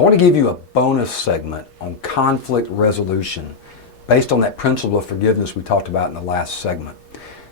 I want to give you a bonus segment on conflict resolution based on that principle of forgiveness we talked about in the last segment.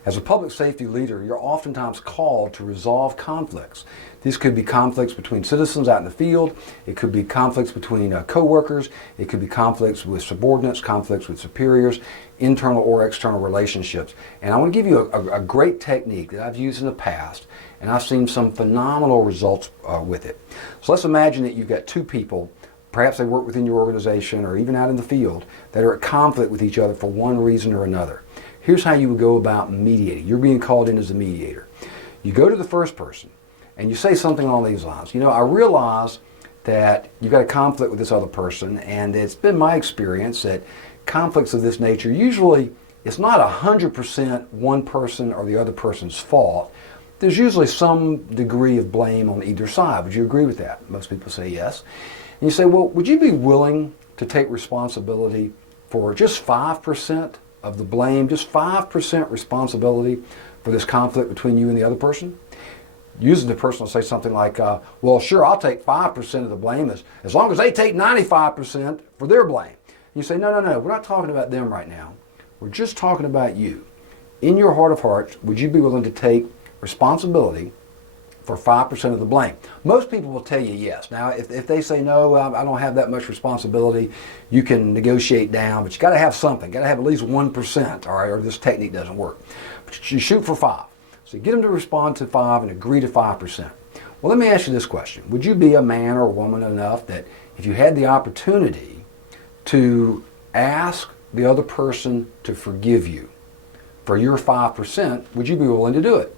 As a public safety leader, you're oftentimes called to resolve conflicts. These could be conflicts between citizens out in the field. It could be conflicts between co-workers. It could be conflicts with subordinates, conflicts with superiors, internal or external relationships. And I want to give you a great technique that I've used in the past, and I've seen some phenomenal results with it. So let's imagine that you've got two people, perhaps they work within your organization or even out in the field, that are at conflict with each other for one reason or another. Here's how you would go about mediating. You're being called in as a mediator. You go to the first person and you say something along these lines. You know, I realize that you've got a conflict with this other person, and it's been my experience that conflicts of this nature, usually it's not 100% one person or the other person's fault. There's usually some degree of blame on either side. Would you agree with that? Most people say yes. And you say, well, would you be willing to take responsibility for just 5% of the blame, just 5% responsibility for this conflict between you and the other person? Usually the person will say something like, well, sure, I'll take 5% of the blame as long as they take 95% for their blame. And you say, no, we're not talking about them right now. We're just talking about you. In your heart of hearts, would you be willing to take responsibility for 5% of the blame? Most people will tell you yes. Now, if they say, no, I don't have that much responsibility, you can negotiate down, but you got to have something. Got to have at least 1%, all right, or this technique doesn't work. But you shoot for 5. So you get them to respond to 5 and agree to 5%. Well, let me ask you this question. Would you be a man or a woman enough that if you had the opportunity to ask the other person to forgive you for your 5%, would you be willing to do it?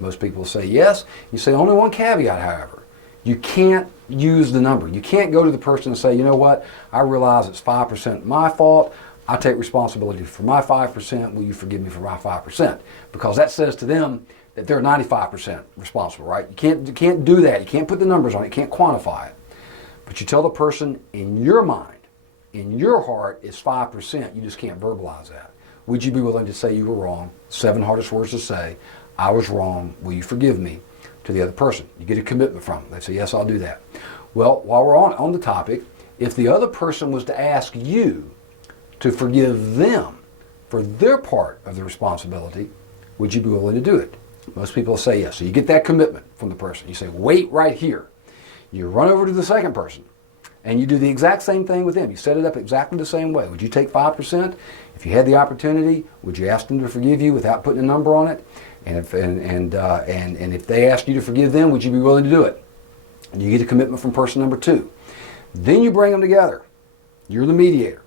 Most people say yes. You say only one caveat, however. You can't use the number. You can't go to the person and say, you know what, I realize it's 5% my fault. I take responsibility for my 5%. Will you forgive me for my 5%? Because that says to them that they're 95% responsible, right? You can't do that. You can't put the numbers on it. You can't quantify it. But you tell the person in your mind, in your heart, it's 5%. You just can't verbalize that. Would you be willing to say you were wrong? 7 hardest words to say. I was wrong. Will you forgive me? To the other person. You get a commitment from them. They say, yes, I'll do that. Well, while we're on the topic, if the other person was to ask you to forgive them for their part of the responsibility, would you be willing to do it? Most people say yes. So you get that commitment from the person. You say, wait right here. You run over to the second person and you do the exact same thing with them. You set it up exactly the same way. Would you take 5%? If you had the opportunity, would you ask them to forgive you without putting a number on it? And if they asked you to forgive them, would you be willing to do it? And you get a commitment from person number 2. Then you bring them together. You're the mediator.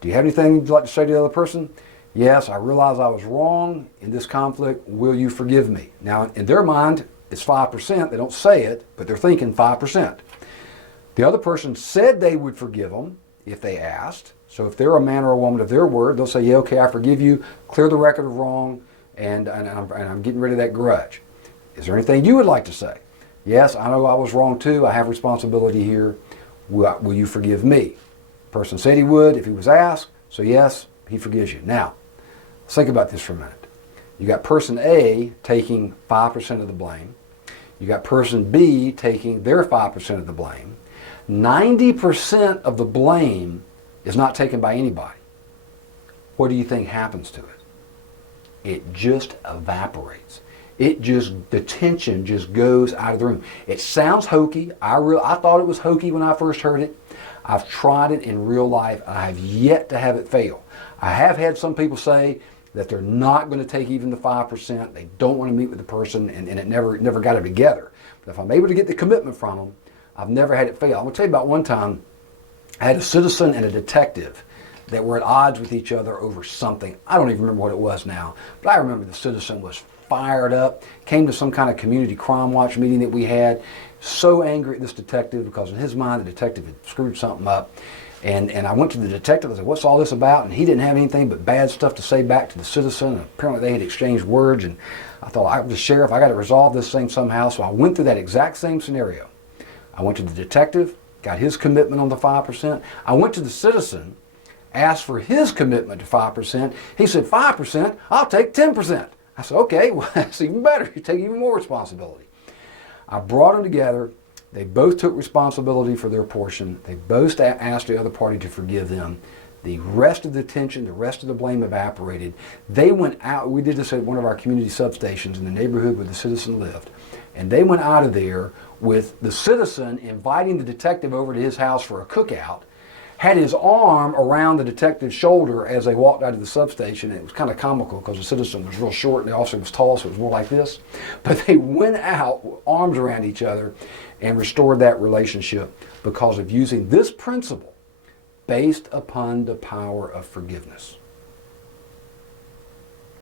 Do you have anything you'd like to say to the other person? Yes, I realize I was wrong in this conflict. Will you forgive me? Now, in their mind, it's 5%. They don't say it, but they're thinking 5%. The other person said they would forgive them if they asked. So if they're a man or a woman of their word, they'll say, yeah, okay, I forgive you. Clear the record of wrong, and I'm getting rid of that grudge. Is there anything you would like to say? Yes, I know I was wrong too. I have responsibility here. Will you forgive me? The person said he would if he was asked. So yes, he forgives you. Now, let's think about this for a minute. You got person A taking 5% of the blame. You got person B taking their 5% of the blame. 90% of the blame is not taken by anybody. What do you think happens to it? It just evaporates. The tension just goes out of the room. It sounds hokey. I thought it was hokey when I first heard it. I've tried it in real life. I have yet to have it fail. I have had some people say that they're not going to take even the 5%. They don't want to meet with the person, and it never got them together. But if I'm able to get the commitment from them, I've never had it fail. I'm going to tell you about one time. I had a citizen and a detective that were at odds with each other over something. I don't even remember what it was now, but I remember the citizen was fired up, came to some kind of community crime watch meeting that we had, so angry at this detective because in his mind the detective had screwed something up. And I went to the detective and said, what's all this about? And he didn't have anything but bad stuff to say back to the citizen. And apparently they had exchanged words, and I thought, I'm the sheriff, I got to resolve this thing somehow. So I went through that exact same scenario. I went to the detective, got his commitment on the 5%. I went to the citizen, asked for his commitment to 5%. He said, 5%, I'll take 10%. I said, okay, well, that's even better. You take even more responsibility. I brought them together. They both took responsibility for their portion. They both asked the other party to forgive them. The rest of the tension, the rest of the blame evaporated. They went out. We did this at one of our community substations in the neighborhood where the citizen lived. And they went out of there with the citizen inviting the detective over to his house for a cookout, had his arm around the detective's shoulder as they walked out of the substation. It was kind of comical because the citizen was real short and the officer was tall, so it was more like this. But they went out with arms around each other and restored that relationship because of using this principle based upon the power of forgiveness.